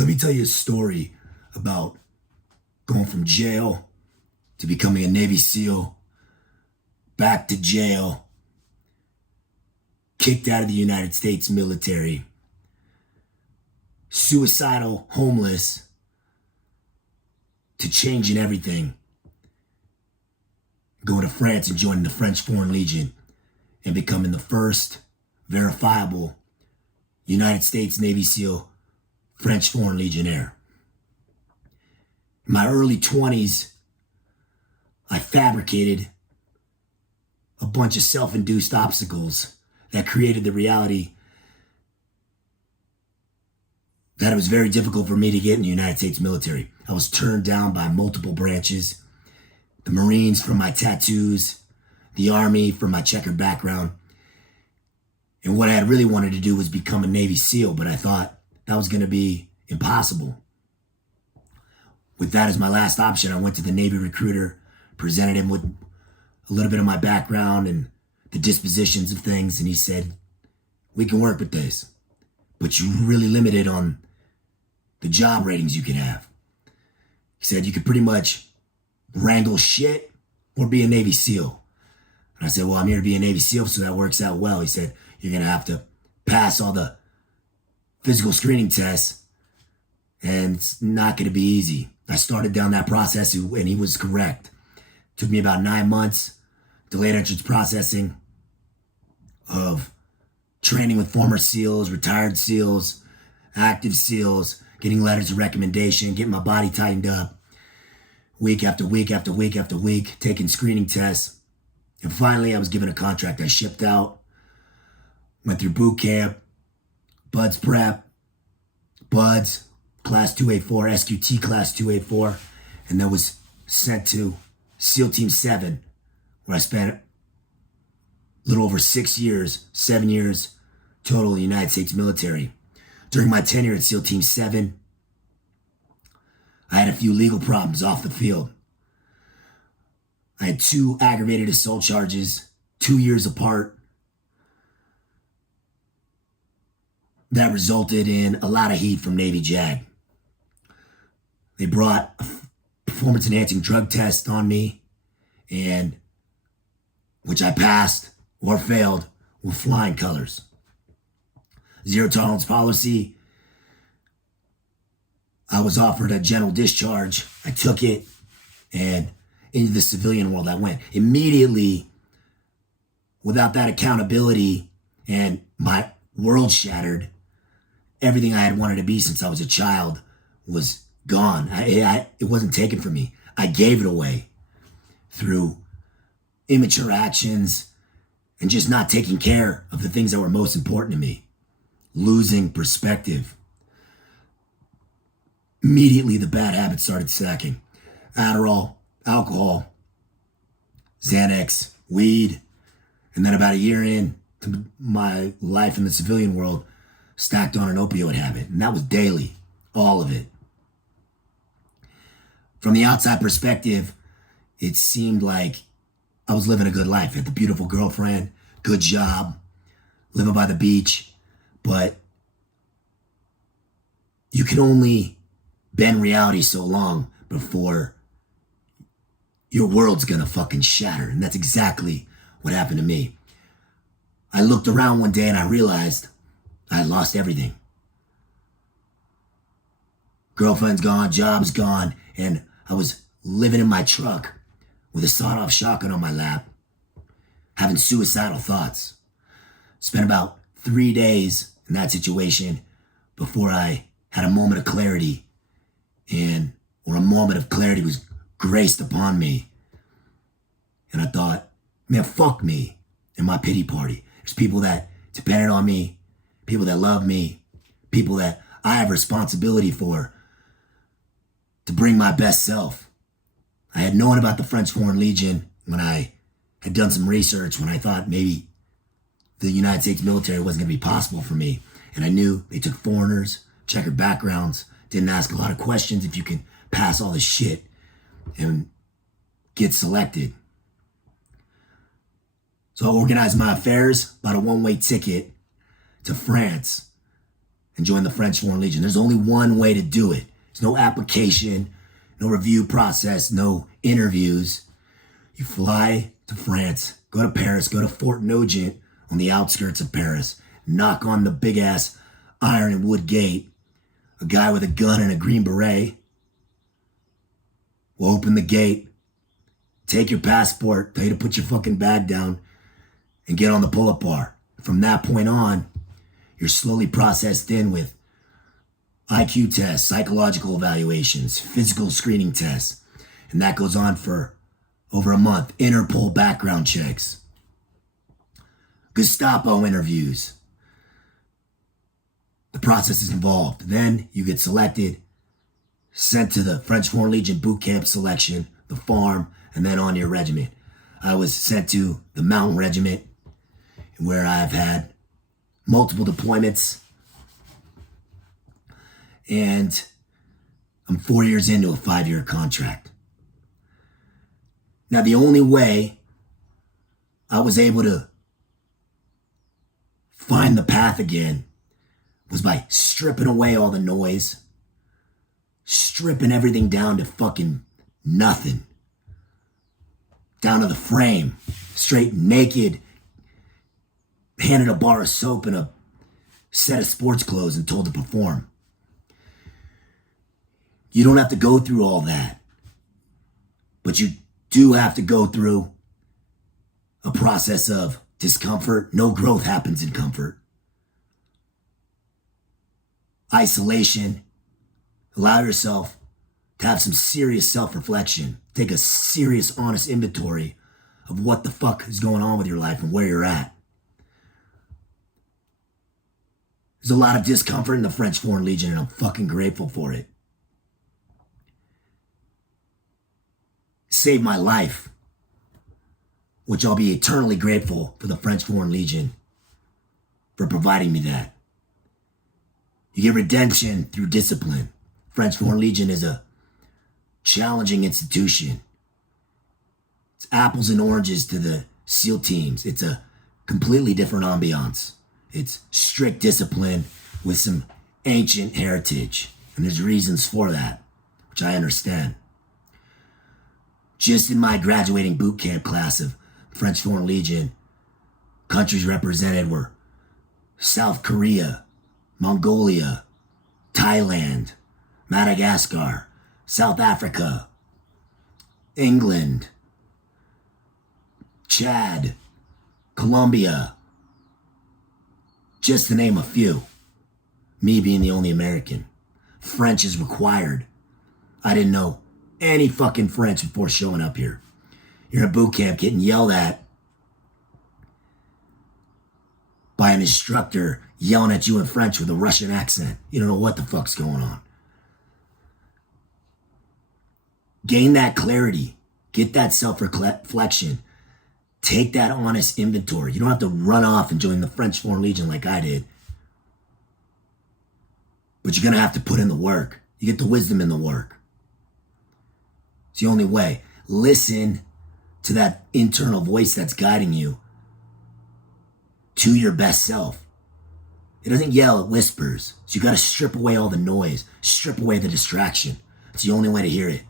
Let me tell you a story about going from jail to becoming a Navy SEAL, back to jail, kicked out of the United States military, suicidal, homeless, to changing everything, going to France and joining the French Foreign Legion and becoming the first verifiable United States Navy SEAL French Foreign Legionnaire. In my early 20s, I fabricated a bunch of self-induced obstacles that created the reality that it was very difficult for me to get in the United States military. I was turned down by multiple branches: the Marines for my tattoos, the Army for my checkered background. And what I had really wanted to do was become a Navy SEAL, but I thought that was going to be impossible. With that as my last option, I went to the Navy recruiter, presented him with a little bit of my background and the dispositions of things, and he said, "We can work with this, but you're really limited on the job ratings you can have." He said, "You could pretty much wrangle shit or be a Navy SEAL." And I said, "Well, I'm here to be a Navy SEAL, so that works out well." He said, "You're going to have to pass all the physical screening tests, and it's not going to be easy." I started down that process, and he was correct. It took me about 9 months, delayed entrance processing of training with former SEALs, retired SEALs, active SEALs, getting letters of recommendation, getting my body tightened up, week after week after week after week, taking screening tests. And finally, I was given a contract. I shipped out, went through boot camp, BUDS prep, BUDS, Class 284, SQT Class 284, and then was sent to SEAL Team 7, where I spent a little over 6 years, 7 years total in the United States military. During my tenure at SEAL Team 7, I had a few legal problems off the field. I had 2 aggravated assault charges, 2 years apart, that resulted in a lot of heat from Navy JAG. They brought a performance-enhancing drug test on me, and which I passed or failed with flying colors. Zero tolerance policy. I was offered a general discharge. I took it, and into the civilian world I went. Immediately, without that accountability, and my world shattered. Everything I had wanted to be since I was a child was gone. It wasn't taken from me. I gave it away through immature actions and just not taking care of the things that were most important to me. Losing perspective. Immediately, the bad habits started stacking. Adderall, alcohol, Xanax, weed, and then about a year in to my life in the civilian world, stacked on an opioid habit, and that was daily, all of it. From the outside perspective, it seemed like I was living a good life. I had the beautiful girlfriend, good job, living by the beach, but you can only bend reality so long before your world's gonna fucking shatter, and that's exactly what happened to me. I looked around one day and I realized I had lost everything. Girlfriend's gone, job's gone, and I was living in my truck with a sawed-off shotgun on my lap, having suicidal thoughts. Spent about 3 days in that situation before I had a moment of clarity, or a moment of clarity was graced upon me. And I thought, man, fuck me and my pity party. There's people that depended on me, people that love me, people that I have responsibility for to bring my best self. I had known about the French Foreign Legion when I had done some research, when I thought maybe the United States military wasn't going to be possible for me. And I knew they took foreigners, checkered backgrounds, didn't ask a lot of questions if you can pass all this shit and get selected. So I organized my affairs, bought a one-way ticket to France and join the French Foreign Legion. There's only one way to do it. There's no application, no review process, no interviews. You fly to France, go to Paris, go to Fort Nogent on the outskirts of Paris, knock on the big ass iron and wood gate. A guy with a gun and a green beret will open the gate, take your passport, tell you to put your fucking bag down, and get on the pull-up bar. From that point on, you're slowly processed in with IQ tests, psychological evaluations, physical screening tests, and that goes on for over a month. Interpol background checks, Gestapo interviews. The process is involved. Then you get selected, sent to the French Foreign Legion boot camp selection, the farm, and then on to your regiment. I was sent to the Mountain Regiment, where I've had multiple deployments, and I'm 4 years into a 5-year contract. Now, the only way I was able to find the path again was by stripping away all the noise, stripping everything down to fucking nothing, down to the frame, straight naked, handed a bar of soap and a set of sports clothes and told to perform. You don't have to go through all that, but you do have to go through a process of discomfort. No growth happens in comfort. Isolation. Allow yourself to have some serious self-reflection. Take a serious, honest inventory of what the fuck is going on with your life and where you're at. There's a lot of discomfort in the French Foreign Legion, and I'm fucking grateful for it. It saved my life, which I'll be eternally grateful for the French Foreign Legion for providing me that. You get redemption through discipline. French Foreign Legion is a challenging institution. It's apples and oranges to the SEAL teams. It's a completely different ambiance. It's strict discipline with some ancient heritage. And there's reasons for that, which I understand. Just in my graduating boot camp class of French Foreign Legion, countries represented were South Korea, Mongolia, Thailand, Madagascar, South Africa, England, Chad, Colombia, just to name a few. Me being the only American. French is required. I didn't know any fucking French before showing up here. You're in a boot camp getting yelled at by an instructor yelling at you in French with a Russian accent. You don't know what the fuck's going on. Gain that clarity. Get that self-reflection. Take that honest inventory. You don't have to run off and join the French Foreign Legion like I did. But you're going to have to put in the work. You get the wisdom in the work. It's the only way. Listen to that internal voice that's guiding you to your best self. It doesn't yell, it whispers. So you got to strip away all the noise, strip away the distraction. It's the only way to hear it.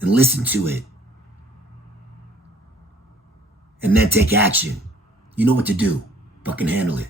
And listen to it. And then take action. You know what to do. Fucking handle it.